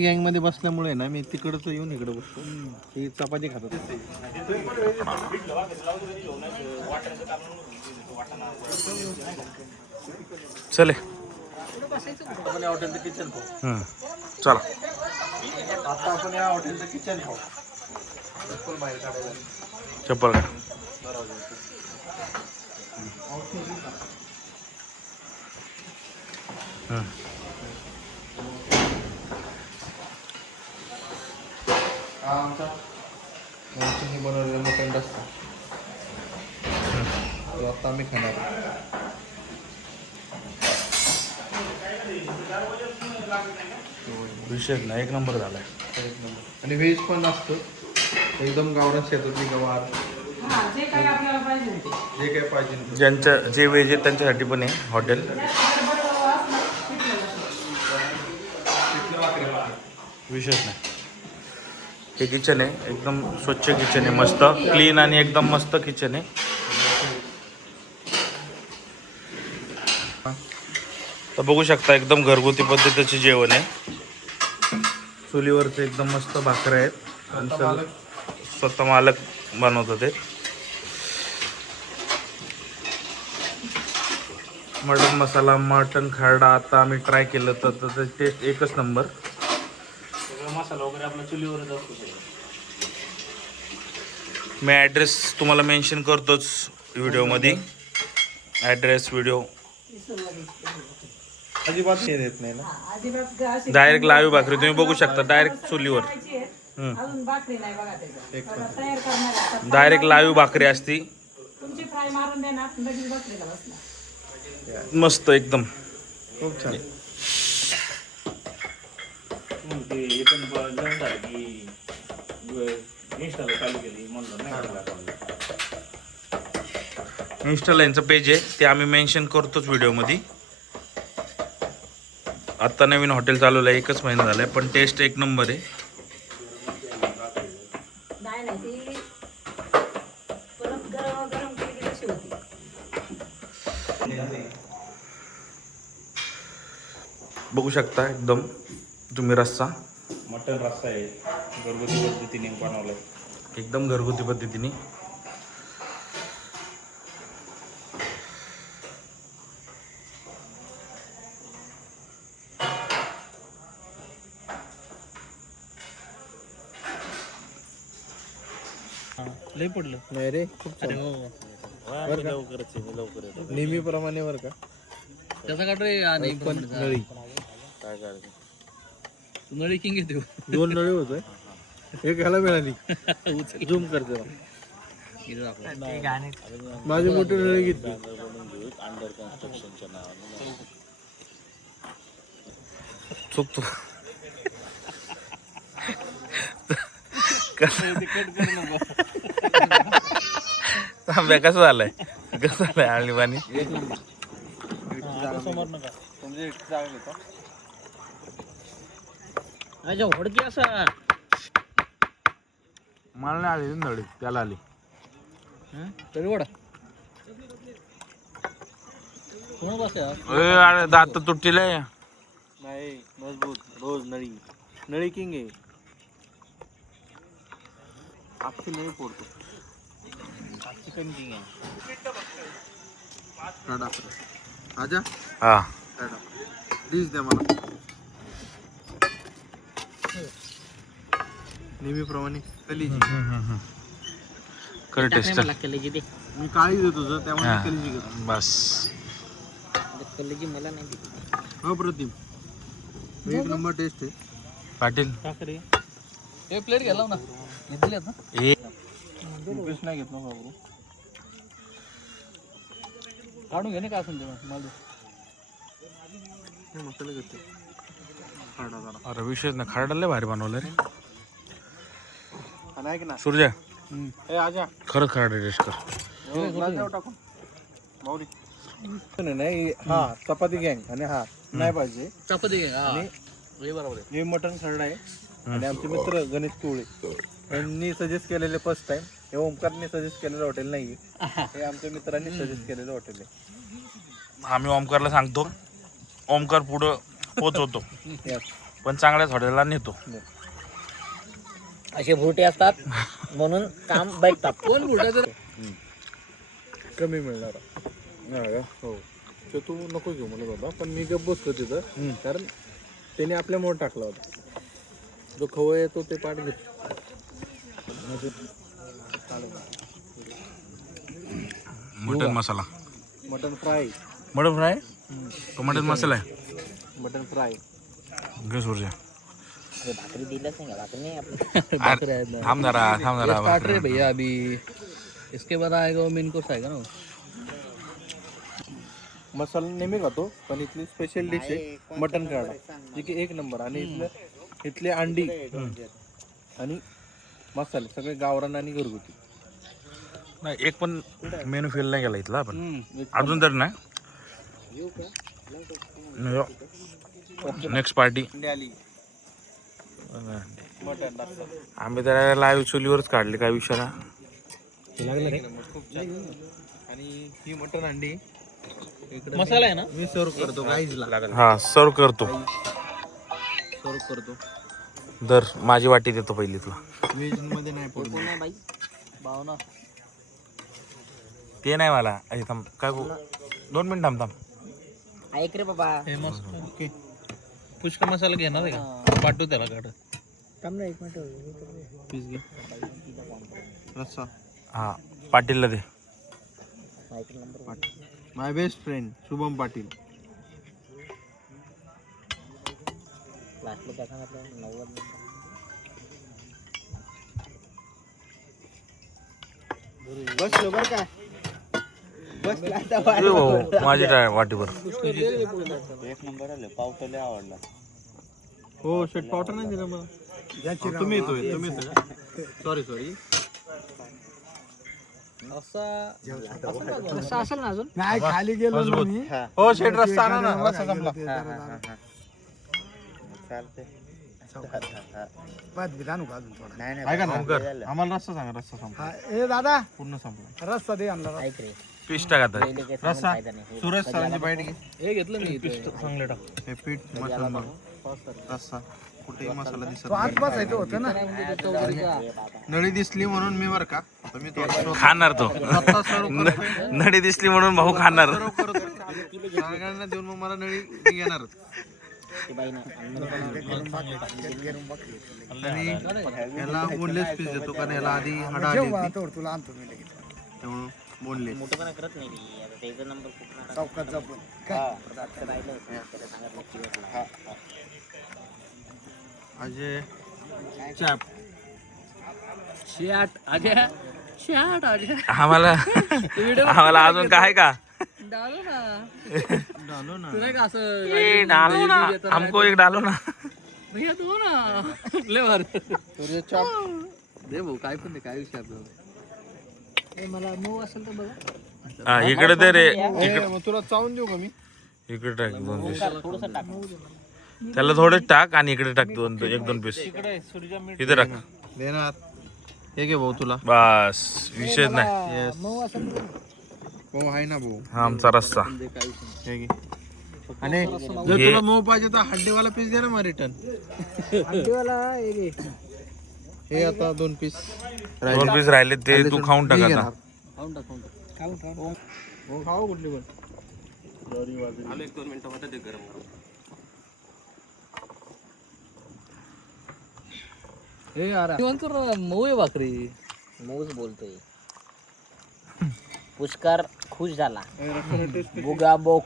गँग मध्ये बसल्यामुळे ना मी तिकडचं येऊन इकडे बसतो. ही चपाती खातो. चले आपण या हॉटेलचं किचन पाहू. चला. आता आपण या हॉटेलचं किचन पाहू. बिलकुल बाहेर काढायला चप्पल का बरोबर. हा आमचा यांच्यानी बनवलेला मटण रस्सा. तो आता आम्ही खाणार. विषय ना एक नंबर झालाय. आणि व्हेज पण असतं एकदम गावरान शेतातली गवार. जे काय आपल्याला पाहिजे ज्यांच्या जे वेज आहे त्यांच्यासाठी पण आहे हॉटेल. विशेष नाही. हे किचन आहे एकदम स्वच्छ किचन आहे. मस्त क्लीन आणि एकदम मस्त किचन आहे. तर बघू शकता एकदम घरगुती पद्धतीचे जेवण आहे. चुलीवरचं एकदम मस्त भाकऱ्या आहेत आणि स्वतः मालक बनवतात ते. मटन मसाला मटन खरडा आता आम्ही ट्राय केलं तर त्याचं टेस्ट एकच नंबर. मसाला वगैरे आपला चुलीवरच असतो. मी ॲड्रेस तुम्हाला मेन्शन करतोच व्हिडिओमध्ये. ॲड्रेस व्हिडिओ अजिबात हे देत नाही ना. डायरेक्ट लाईव्ह भाकरी तुम्ही बघू शकता. डायरेक्ट चुलीवर डायरेक्ट लाईव्ह भाकरी असती. मस्त एकदम खूप छान. ते पण जण झालं की इंस्टाला चालू केली म्हणलं नाही. इंस्टाला यांचं पेज आहे ते आम्ही मेन्शन करतोच व्हिडिओमध्ये. आत्ता नवीन हॉटेल चालवलं आहे. 1च महिना झाला आहे पण टेस्ट एक नंबर आहे. बघू शकता एकदम तुम्ही रस्सा. मटन रस्सा आहे घरगुती पद्धतीने बनवलं. एकदम घरगुती पद्धतीने. लय पडलं. नाही रे खूप छान. लवकरच नेहमीप्रमाणे बरं का. त्याचा काढ रे. पण नळी काय करायचं. नळी किंग येते. 2 नळी होतोय. एक ह्याला मिळाली. झूम करते माझी मोठी नळी घेतली. अंडर कन्स्ट्रक्शनच्या नावाने चुकतो. तांब्या कसं झालंय कसं झालंय आळणी पाणी. समोर नका म्हणजे जागा घेतो. अच्छा होडकी असा मला नाही आली नळी त्याला आली. तरी वडा कोण बसल्या दात तुटलेलं. नाही मजबूत रोज नळी. नळी किंग आहे. अख्खी नळी फोडतो. चिकन किंग आहे. टाटा आजा हा टाटा डिश द्या मला. नेहमीप्रमाणे कलीजी. कर टेस्ट. मी काळी देतो तुझं त्यामुळे कलीजी करतो. बस कलेजी मला नाही दिली. अप्रतिम. एक नंबर टेस्ट आहे. पाटील काकरे हे प्लेट घ्यायला ना घेतली ना. पीस नाही घेत ना बाबू. काढून घे ना काय असेल ते मला. मसाले घेते. खाडा जरा. अरे विशेष ना खरडाला भारी बनवलं रे. नाही की ना सूर्या ए आजा खरंच खरडा टेस्ट कर. टाकून माऊली. नाही हा चपाती गँग आणि हा नाही पाहिजे. चपाती आणि बरोबर आहे. हे मटण खरडा आहे. आणि आमचे मित्र गणेश तुळे यांनी सजेस्ट केलेले फर्स्ट टाइम. हे ओमकारने सजेस्ट केलेलं हॉटेल नाही. हे आमच्या मित्रांनी सजेस्ट केलेलं हॉटेल आहे. आम्ही ओमकारला सांगतो. ओमकार पुढं पोचवतो. Yes. पण चांगल्याच हॉटेलला नेतो. असे भुरटे असतात म्हणून काम बघतात. कोण बुटाचं कमी मिळणार हो. तर तू नको घेऊ म्हणत होता, पण मी गप्प बसतो तिथं, कारण त्याने आपल्यामुळे टाकला होता. जो खवय येतो ते पाठ घेतो. मटन मसाला, मटन फ्राय, मटन फ्राय, तो मटन मसाला आहे. Mutton fry. गॅस ऊर्जा. अरे भाकरी दिलंच नाही का? भाकरी नाही आपली. थांब जरा स्टार्टर है भैया अभी, इसके बाद आएगा वो मेन कोर्स आएगा ना. मसाला नेहमी खातो, पण इथली स्पेशल डिश आहे मटन काढा, जी की एक नंबर. आणि इथले अंडी आणि मसाले सगळे गावरान आणि घरगुती. नाही, एक पण मेनू फेल नाही गेला इथला आपण अजून तर नाही. नेक्स्ट पार्टी अंडी आली, मटन रस्सा. आम्ही तर लाईव्ह चुलीवरच काढले, काय विषय ना. खूप छान. आणि ही मटन अंडी मसाला आहे ना. मी सर्व करतो गाईजला, हा सर्व करतो. सर्व करतो. दर माझी वाटी देतो पहिली तुला. व्हेज मध्ये नाही पडत. कोण आहे बाई? भावना. ते नाही मला. अरे थांब, काय 2 मिनिट थांब. ऐक रे बाबा. Famous okay. पुष्कळ मसाला घेणार आहे का? पाठवू त्याला काढ. थांब ना 1 मिनिट. पीस घे. रस्सा. हा पाटीलला दे. माय बेस्ट फ्रेंड शुभम पाटील. लास्टला काय सांगितलं? 90. बसलो बरं का. ए भाऊ, माझी वाटीभर. एक नंबर आले, पावसाला आवडला. हो शेट पावडर नाही दिला मला. तुम्ही येतोय सॉरी. असं असेल ना अजून. नाही खाली गेलो मी. हो शेट रस्सा आणा ना, रस्सा संपला. चालते. नाही ऐका ना, आम्हाला रस्सा सांगा. रस्सा संपला. ए दादा पूर्ण संपला. रस्ता दे आणला. ऐक रे. पीस टाकत आहे. पहिले काही सांगून रस्सा फायदा नाही. सुरज सरांची बाईट घे. हे घेतलं मी चांगले टाक. हे पीठ मटन रस्सा कुठेही मसाला दिसत आत बसायचं होतं ना. नाही. नळी दिसली म्हणून मी बरं का, आता मी तो खाणार तो. स्वतः सर्व करतोय. नडी दिसली म्हणून भाऊ खाणार. सर्व करतोय. सगळ्यांना देऊन मग मला नळी घेणार. ती बाई नाही. आणि याला बोनलेस पीस देतो, कारण याला आधी हाडा आली होती, तुला आणतो मी लगेच. त्यामुळं बोनलेस. मोठेपणा करत नाही ती. आता त्याचा नंबर फुटणार. चौकात जाऊन राहिलं होतं. त्याला सांगितलं की भेटला. अजय चॅप. आम्हाला अजून काय का डालो ना. डालो ना. तुला का असं ए, डालो ना हमको एक डालो ना. भैया दो ना. ले मार. सूर्य चॅप. दे भाऊ, काय पण दे, काय विषय आपल्याला. मला मऊ असेल तर बघा. हा, इकडे दे रे. मग तुला चावून देऊ का मी? इकडे टाक 2 पीस. थोडंसं टाक. त्याला थोडे टाक आणि इकडे टाक 1-2 पीस. इथे टाक. देणार. हे घे भाऊ तुला. बस विषय नाही. येस भाऊ आहे ना भाऊ. हा आमचा रस्सा. हे घे. आणि जर तुला मऊ पाहिजे तर हड्डीवाला पीस दे ना मग रिटर्न. हे आता 2 पीस 2 पीस राहिले ते तू खाऊन टाक आता. खाऊ कुठली पण. हे यार मऊ आहे भाकरी. मऊच बोलतोय. पुष्कर खुश झाला. बुगा बो.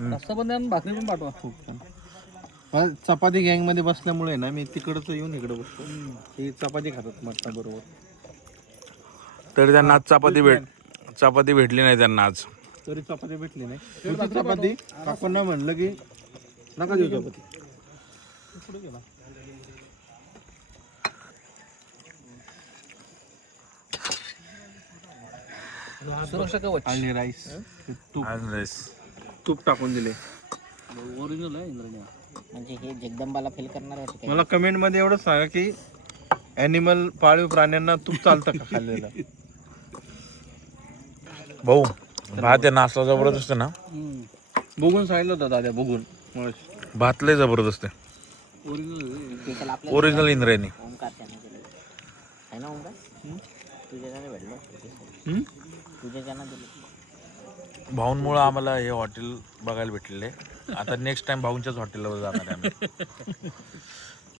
रस्ता पण द्या आणि भाकरी पण पाठवा. खूप छान. मला चपाती गँग मध्ये बसल्यामुळे ना मी तिकडचं येऊन इकडे बसतो. ही चपाती खातात मटणा बरोबर. तरी त्यांना आज चपाती भेटली नाही त्यांना आज. तरी चपाती भेटली नाही. होती चपाती. काकांना म्हणलं की नका देऊ चपाती. सुरक्षा कवच आणि राईस तूप आज राईस. तूप टाकून दिले. ओरिजिनल आहे इंद्रजा. म्हणजे हे जगदंबाला फेल करणार वाटतं काय? मला कमेंट मध्ये एवढं सांगा की ॲनिमल पाळीव प्राण्यांना तूप चालतं का खाल्लेलं. भाऊ भात आहे नाश्ता जबरदस्त आहे ना. बघून सांगितलं होतं दादा बघून. भात लय जबरदस्त आहे. स्पेशल आपल्या ओरिजिनल इंद्रायणी. ओमकार त्याने दिलं आहे ना ओमकार तुझ्या त्याने भेटलं तुझ्या त्यांना दिलं भाऊंमुळं आम्हाला हे हॉटेल बघायला भेटलेले. आता नेक्स्ट टाइम भाऊंच्याच हॉटेलवर जाणार आहे आम्ही.